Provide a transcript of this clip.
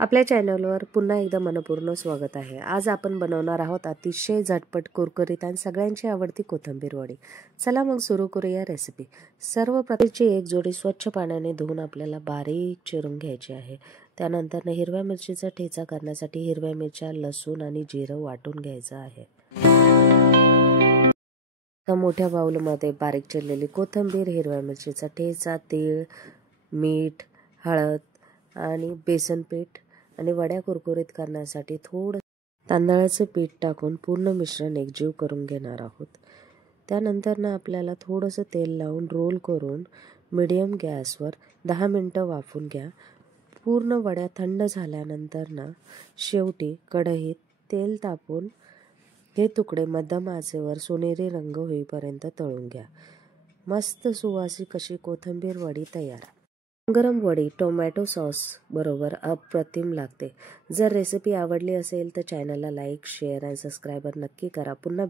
आपल्या चॅनलवर पुन्हा एकदा मनपूर्ण स्वागत आहे। आज आपण बनवणार आहोत अतिशय झटपट कुरकुरीत आणि सगळ्यांची आवडती कोथिंबीर वडी। चला मग सुरू करूया रेसिपी। सर्वप्रथम एक जोडी स्वच्छ पाण्याने धुवून आपल्याला बारीक चिरून घ्यायची आहे। त्यानंतर हिरव्या मिरचीचा ठेचा करण्यासाठी हिरव्या मिरच्या, लसूण आणि जिरं वाटून घ्यायचं आहे। मोठ्या बाउलमध्ये बारीक चिरलेली कोथिंबीर, हिरव्या मिरचीचा ठेचा, तीळ, मीठ, हळद आणि बेसन पीठ आणि वड्या कुरकुरीत करण्यासाठी थोडं तांदळाचं पीठ टाकून पूर्ण मिश्रण एकजीव करून घेणार आहोत। त्यानंतर आपल्याला थोडंसं तेल लावून रोल करून मीडियम गॅसवर 10 मिनिटं वाफवून घ्या। पूर्ण वड्या थंड झाल्यानंतर शेवटी कढईत तेल तापवून हे तुकडे मध्यम आचेवर सोनेरी रंग होईपर्यंत तळून घ्या। मस्त सुवासिक अशी कोथिंबीर वडी तयार। गरम वडी टोमॅटो सॉस बरोबर अप्रतिम लागते। जर रेसिपी आवडली असेल तर चॅनलला लाईक, शेअर आणि सबस्क्राईब नक्की करा। पुन्हा